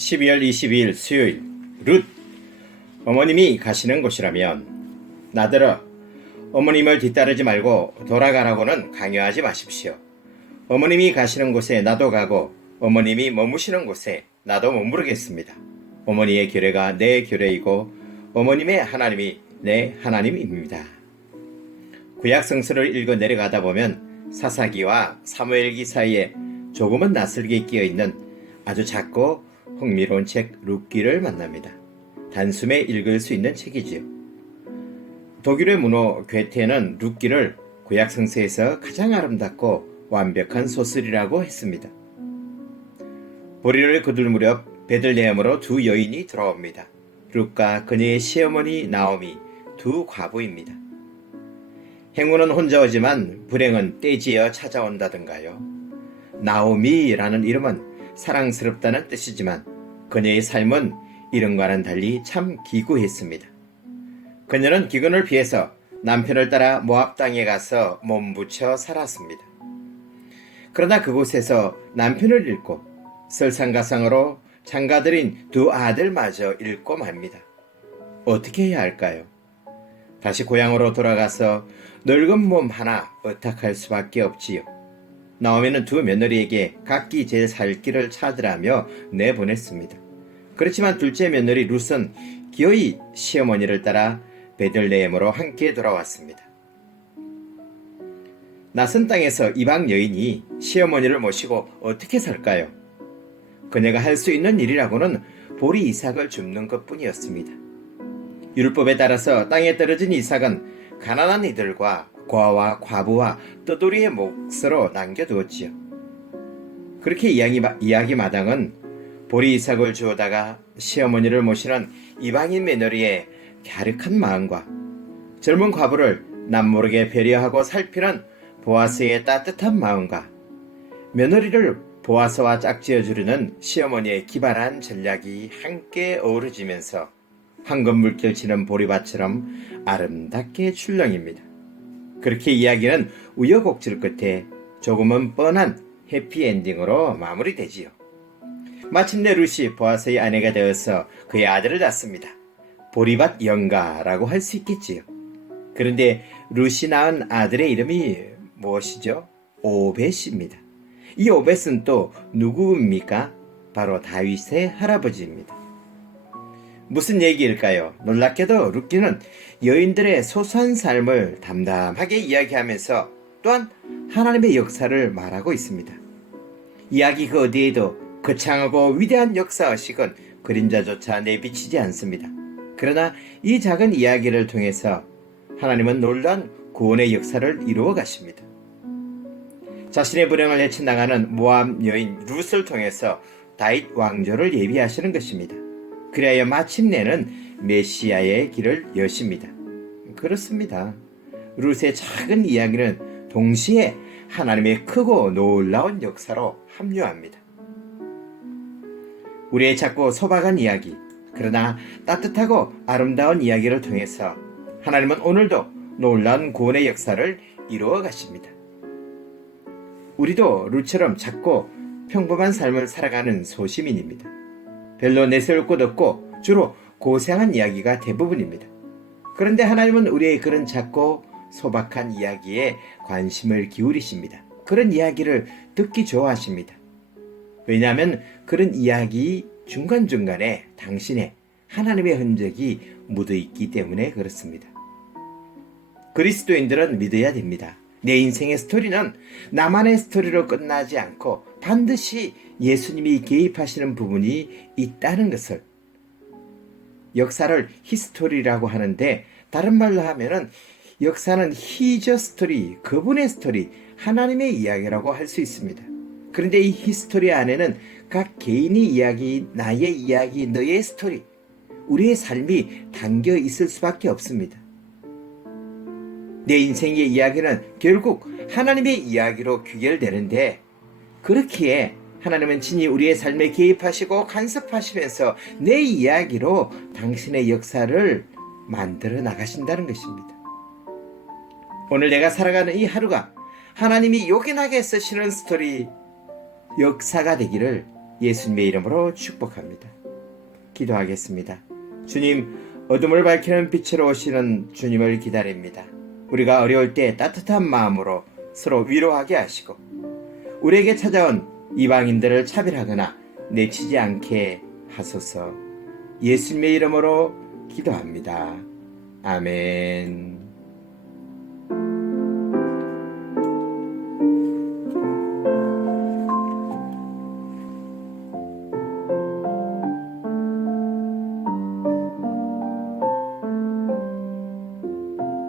12월 22일 수요일 룻. 어머님이 가시는 곳이라면 나더러 어머님을 뒤따르지 말고 돌아가라고는 강요하지 마십시오. 어머님이 가시는 곳에 나도 가고 어머님이 머무시는 곳에 나도 머무르겠습니다. 어머니의 규례가 내 규례이고 어머님의 하나님이 내 하나님입니다. 구약 성서를 읽어 내려가다 보면 사사기와 사무엘기 사이에 조금은 낯설게 끼어있는 아주 작고 흥미로운 책 룻기를 만납니다. 단숨에 읽을 수 있는 책이지요. 독일의 문호 괴테는 룻기를 구약 성서에서 가장 아름답고 완벽한 소설이라고 했습니다. 보리를 거둘 무렵 베들레헴으로 두 여인이 돌아옵니다. 룻과 그녀의 시어머니 나오미, 두 과부입니다. 행운은 혼자 오지만 불행은 떼지어 찾아온다던가요. 나오미라는 이름은 사랑스럽다는 뜻이지만 그녀의 삶은 이름과는 달리 참 기구했습니다. 그녀는 기근을 피해서 남편을 따라 모압 땅에 가서 몸부쳐 살았습니다. 그러나 그곳에서 남편을 잃고 설상가상으로 장가들인 두 아들마저 잃고 맙니다. 어떻게 해야 할까요? 다시 고향으로 돌아가서 늙은 몸 하나 의탁할 수밖에 없지요. 나오미는 두 며느리에게 각기 제 살 길을 찾으라며 내보냈습니다. 그렇지만 둘째 며느리 룻은 기어이 시어머니를 따라 베들레헴으로 함께 돌아왔습니다. 낯선 땅에서 이방 여인이 시어머니를 모시고 어떻게 살까요? 그녀가 할 수 있는 일이라고는 보리 이삭을 줍는 것뿐이었습니다. 율법에 따라서 땅에 떨어진 이삭은 가난한 이들과 고아와 과부와 떠돌이의 몫으로 남겨두었지요. 그렇게 이야기 마당은 보리 이삭을 주워다가 시어머니를 모시는 이방인 며느리의 갸륵한 마음과 젊은 과부를 남모르게 배려하고 살피는 보아스의 따뜻한 마음과 며느리를 보아스와 짝지어 주려는 시어머니의 기발한 전략이 함께 어우러지면서 황금물결 치는 보리밭처럼 아름답게 출렁입니다. 그렇게 이야기는 우여곡절 끝에 조금은 뻔한 해피엔딩으로 마무리되지요. 마침내 룻이 보아스의 아내가 되어서 그의 아들을 낳습니다. 보리밭 영가라고 할 수 있겠지요. 그런데 룻이 낳은 아들의 이름이 무엇이죠? 오벳입니다. 이 오벳은 또 누구입니까? 바로 다윗의 할아버지입니다. 무슨 얘기일까요? 놀랍게도 룻기는 여인들의 소소한 삶을 담담하게 이야기하면서 또한 하나님의 역사를 말하고 있습니다. 이야기 그 어디에도 거창하고 위대한 역사의식은 그림자조차 내비치지 않습니다. 그러나 이 작은 이야기를 통해서 하나님은 놀라운 구원의 역사를 이루어 가십니다. 자신의 불행을 헤쳐나가는 모압 여인 룻을 통해서 다윗 왕조를 예비하시는 것입니다. 그래야 마침내는 메시아의 길을 여십니다. 그렇습니다. 룻의 작은 이야기는 동시에 하나님의 크고 놀라운 역사로 합류합니다. 우리의 작고 소박한 이야기, 그러나 따뜻하고 아름다운 이야기를 통해서 하나님은 오늘도 놀라운 구원의 역사를 이루어 가십니다. 우리도 룻처럼 작고 평범한 삶을 살아가는 소시민입니다. 별로 내세울 곳 없고 주로 고생한 이야기가 대부분입니다. 그런데 하나님은 우리의 그런 작고 소박한 이야기에 관심을 기울이십니다. 그런 이야기를 듣기 좋아하십니다. 왜냐하면 그런 이야기 중간중간에 당신의 하나님의 흔적이 묻어있기 때문에 그렇습니다. 그리스도인들은 믿어야 됩니다. 내 인생의 스토리는 나만의 스토리로 끝나지 않고 반드시 예수님이 개입하시는 부분이 있다는 것을. 역사를 히스토리라고 하는데 다른 말로 하면은 역사는 히저 스토리, 그분의 스토리, 하나님의 이야기라고 할 수 있습니다. 그런데 이 히스토리 안에는 각 개인의 이야기, 나의 이야기, 너의 스토리, 우리의 삶이 담겨 있을 수밖에 없습니다. 내 인생의 이야기는 결국 하나님의 이야기로 귀결되는데 그렇기에 하나님은 친히 우리의 삶에 개입하시고 간섭하시면서 내 이야기로 당신의 역사를 만들어 나가신다는 것입니다. 오늘 내가 살아가는 이 하루가 하나님이 요긴하게 쓰시는 스토리, 역사가 되기를 예수님의 이름으로 축복합니다. 기도하겠습니다. 주님, 어둠을 밝히는 빛으로 오시는 주님을 기다립니다. 우리가 어려울 때 따뜻한 마음으로 서로 위로하게 하시고 우리에게 찾아온 이방인들을 차별하거나 내치지 않게 하소서. 예수님의 이름으로 기도합니다. 아멘.